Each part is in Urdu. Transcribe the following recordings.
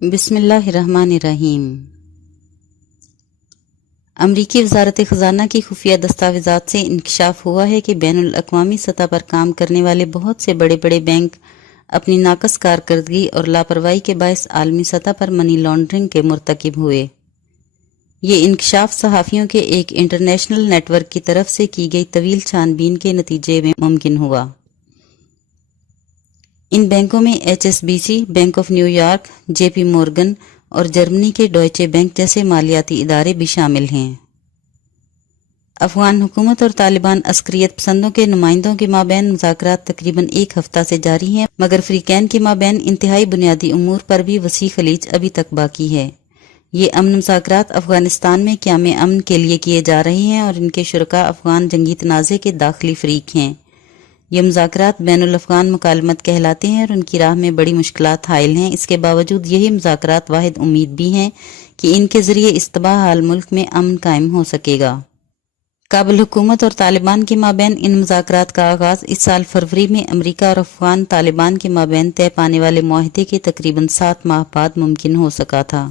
بسم اللہ الرحمن الرحیم۔ امریکی وزارت خزانہ کی خفیہ دستاویزات سے انکشاف ہوا ہے کہ بین الاقوامی سطح پر کام کرنے والے بہت سے بڑے بڑے بینک اپنی ناقص کارکردگی اور لاپرواہی کے باعث عالمی سطح پر منی لانڈرنگ کے مرتکب ہوئے۔ یہ انکشاف صحافیوں کے ایک انٹرنیشنل نیٹ ورک کی طرف سے کی گئی طویل چھان بین کے نتیجے میں ممکن ہوا۔ ان بینکوں میں H S B C, bank of New York, J P Morgan اور جرمنی کے ڈوائچے بینک جیسے مالیاتی ادارے بھی شامل ہیں۔ افغان حکومت اور طالبان عسکریت پسندوں کے نمائندوں کے مابین مذاکرات تقریباً ایک ہفتہ سے جاری ہیں، مگر فریقین کے مابین انتہائی بنیادی امور پر بھی وسیع خلیج ابھی تک باقی ہے۔ یہ امن مذاکرات افغانستان میں قیام امن کے لیے کیے جا رہے ہیں اور ان کے شرکاء افغان جنگی تنازع کے داخلی فریق ہیں۔ یہ مذاکرات بین الافغان مکالمت کہلاتے ہیں اور ان کی راہ میں بڑی مشکلات حائل ہیں۔ اس کے باوجود یہی مذاکرات واحد امید بھی ہیں کہ ان کے ذریعے اس تباہ حال ملک میں امن قائم ہو سکے گا۔ کابل حکومت اور طالبان کے مابین ان مذاکرات کا آغاز اس سال فروری میں امریکہ اور افغان طالبان کے مابین طے پانے والے معاہدے کے تقریباً 7 ماہ بعد ممکن ہو سکا تھا۔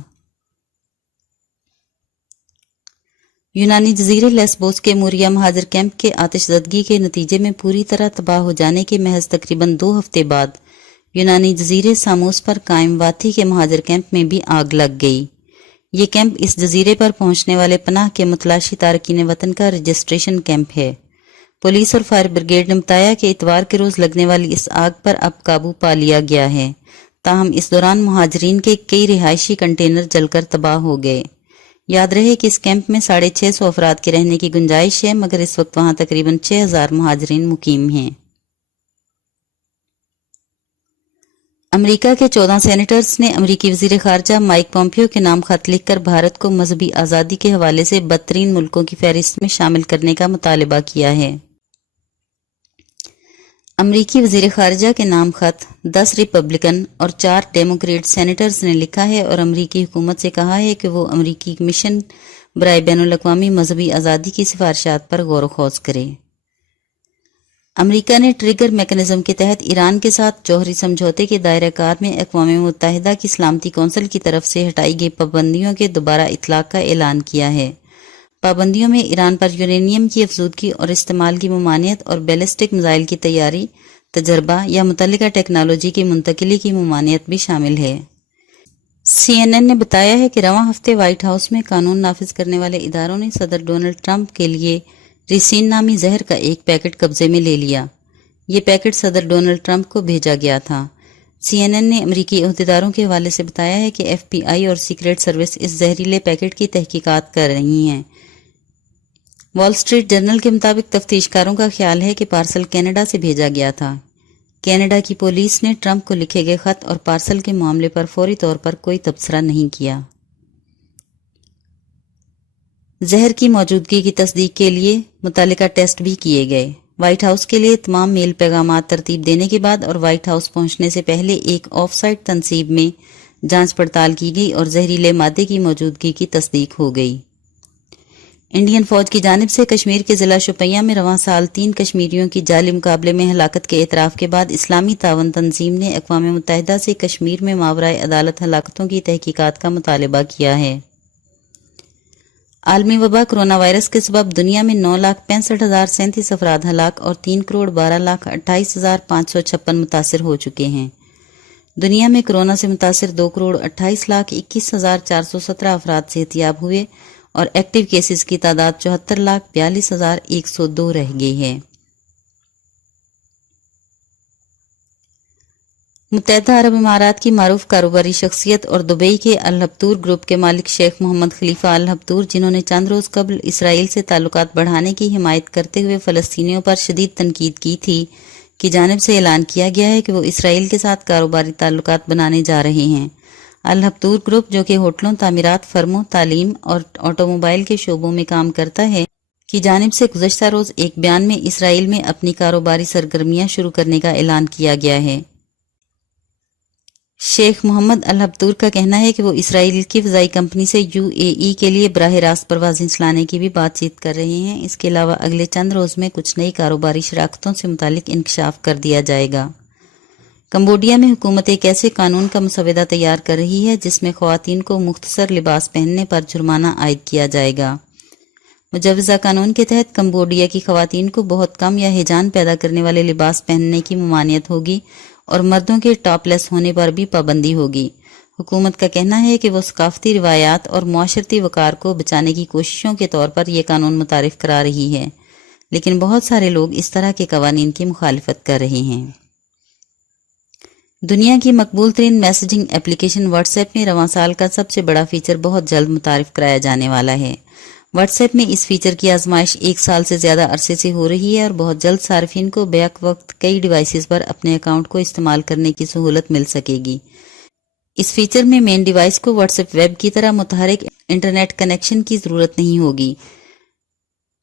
یونانی جزیرے لیسبوس کے موریا مہاجر کیمپ کے آتش زدگی کے نتیجے میں پوری طرح تباہ ہو جانے کے محض تقریباً 2 ہفتے بعد یونانی جزیرے ساموس پر قائم واتی کے مہاجر کیمپ میں بھی آگ لگ گئی۔ یہ کیمپ اس جزیرے پر پہنچنے والے پناہ کے متلاشی تارکین وطن کا رجسٹریشن کیمپ ہے۔ پولیس اور فائر بریگیڈ نے بتایا کہ اتوار کے روز لگنے والی اس آگ پر اب قابو پا لیا گیا ہے، تاہم اس دوران مہاجرین کے کئی رہائشی کنٹینر جل کر تباہ ہو گئے۔ یاد رہے کہ اس کیمپ میں 650 افراد کے رہنے کی گنجائش ہے، مگر اس وقت وہاں تقریباً 6000 مہاجرین مقیم ہیں۔ امریکہ کے 14 سینیٹرز نے امریکی وزیر خارجہ مائک پومپیو کے نام خط لکھ کر بھارت کو مذہبی آزادی کے حوالے سے بدترین ملکوں کی فہرست میں شامل کرنے کا مطالبہ کیا ہے۔ امریکی وزیر خارجہ کے نام خط 10 ریپبلکن اور 4 ڈیموکریٹ سینیٹرز نے لکھا ہے اور امریکی حکومت سے کہا ہے کہ وہ امریکی مشن برائے بین الاقوامی مذہبی آزادی کی سفارشات پر غور و خوض کرے۔ امریکہ نے ٹریگر میکانزم کے تحت ایران کے ساتھ جوہری سمجھوتے کے دائرہ کار میں اقوام متحدہ کی سلامتی کونسل کی طرف سے ہٹائی گئی پابندیوں کے دوبارہ اطلاق کا اعلان کیا ہے۔ پابندیوں میں ایران پر یورینیم کی افزودگی اور استعمال کی ممانعت اور بیلسٹک میزائل کی تیاری، تجربہ یا متعلقہ ٹیکنالوجی کی منتقلی کی ممانعت بھی شامل ہے۔ CNN نے بتایا ہے کہ رواں ہفتے وائٹ ہاؤس میں قانون نافذ کرنے والے اداروں نے صدر ڈونلڈ ٹرمپ کے لیے ریسین نامی زہر کا ایک پیکٹ قبضے میں لے لیا۔ یہ پیکٹ صدر ڈونلڈ ٹرمپ کو بھیجا گیا تھا۔ CNN نے امریکی عہدیداروں کے حوالے سے بتایا ہے کہ FBI اور سیکریٹ سروس اس زہریلے پیکٹ کی تحقیقات کر رہی ہیں۔ وال اسٹریٹ جرنل کے مطابق تفتیش کاروں کا خیال ہے کہ پارسل کینیڈا سے بھیجا گیا تھا۔ کینیڈا کی پولیس نے ٹرمپ کو لکھے گئے خط اور پارسل کے معاملے پر فوری طور پر کوئی تبصرہ نہیں کیا۔ زہر کی موجودگی کی تصدیق کے لیے متعلقہ ٹیسٹ بھی کیے گئے۔ وائٹ ہاؤس کے لیے تمام میل پیغامات ترتیب دینے کے بعد اور وائٹ ہاؤس پہنچنے سے پہلے ایک آف سائٹ تنصیب میں جانچ پڑتال کی گئی اور زہریلے مادے کی موجودگی کی تصدیق ہو گئی۔ انڈین فوج کی جانب سے کشمیر کے ضلع شوپیاں میں رواں سال 3 کشمیریوں کی جعلی مقابلے میں ہلاکت کے اعتراف کے بعد اسلامی تعاون تنظیم نے اقوام متحدہ سے کشمیر میں ماورائے عدالت ہلاکتوں کی تحقیقات کا مطالبہ کیا ہے۔ عالمی وبا کرونا وائرس کے سبب دنیا میں 9,65,037 افراد ہلاک اور 3,12,28,556 متاثر ہو چکے ہیں۔ دنیا میں کرونا سے متاثر 2,28,21,417 افراد صحتیاب ہوئے اور ایکٹیو کیسز کی تعداد 74,42,102 رہ گئی ہے۔ متحدہ عرب امارات کی معروف کاروباری شخصیت اور دبئی کے الہبتور گروپ کے مالک شیخ محمد خلیفہ الہبتور، جنہوں نے چند روز قبل اسرائیل سے تعلقات بڑھانے کی حمایت کرتے ہوئے فلسطینیوں پر شدید تنقید کی تھی، کی جانب سے اعلان کیا گیا ہے کہ وہ اسرائیل کے ساتھ کاروباری تعلقات بنانے جا رہے ہیں۔ الہبتور گروپ، جو کہ ہوٹلوں، تعمیرات، فرموں، تعلیم اور آٹو موبائل کے شعبوں میں کام کرتا ہے، کی جانب سے گزشتہ روز ایک بیان میں اسرائیل میں اپنی کاروباری سرگرمیاں شروع کرنے کا اعلان کیا گیا ہے۔ شیخ محمد الہبتور کا کہنا ہے کہ وہ اسرائیل کی فضائی کمپنی سے UAE کے لیے براہ راست پروازیں چلانے کی بھی بات چیت کر رہے ہیں۔ اس کے علاوہ اگلے چند روز میں کچھ نئی کاروباری شراکتوں سے متعلق انکشاف کر دیا جائے گا۔ کمبوڈیا میں حکومت ایک ایسے قانون کا مسودہ تیار کر رہی ہے جس میں خواتین کو مختصر لباس پہننے پر جرمانہ عائد کیا جائے گا۔ مجوزہ قانون کے تحت کمبوڈیا کی خواتین کو بہت کم یا ہیجان پیدا کرنے والے لباس پہننے کی ممانعت ہوگی اور مردوں کے ٹاپ لیس ہونے پر بھی پابندی ہوگی۔ حکومت کا کہنا ہے کہ وہ ثقافتی روایات اور معاشرتی وقار کو بچانے کی کوششوں کے طور پر یہ قانون متعارف کرا رہی ہے، لیکن بہت سارے لوگ اس طرح کے قوانین کی مخالفت کر رہے ہیں۔ دنیا کی مقبول ترین میسیجنگ ایپلیکیشن واٹس ایپ میں رواں سال کا سب سے بڑا فیچر بہت جلد متعارف کرایا جانے والا ہے۔ واٹس ایپ میں اس فیچر کی آزمائش 1 سال سے زیادہ عرصے سے ہو رہی ہے اور بہت جلد صارفین کو بیک وقت کئی ڈیوائسز پر اپنے اکاؤنٹ کو استعمال کرنے کی سہولت مل سکے گی۔ اس فیچر میں مین ڈیوائس کو واٹس ایپ ویب کی طرح متحرک انٹرنیٹ کنیکشن کی ضرورت نہیں ہوگی۔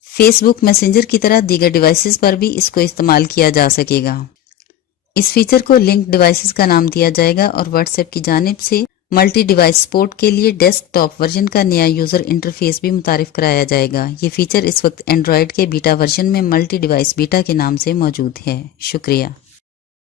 فیس بک میسنجر کی طرح دیگر ڈیوائسز پر بھی اس کو استعمال کیا جا سکے گا۔ اس فیچر کو لنک ڈیوائسز کا نام دیا جائے گا اور واٹس ایپ کی جانب سے ملٹی ڈیوائس سپورٹ کے لیے ڈیسک ٹاپ ورژن کا نیا یوزر انٹرفیس بھی متعارف کرایا جائے گا۔ یہ فیچر اس وقت اینڈرائیڈ کے بیٹا ورژن میں ملٹی ڈیوائس بیٹا کے نام سے موجود ہے۔ شکریہ۔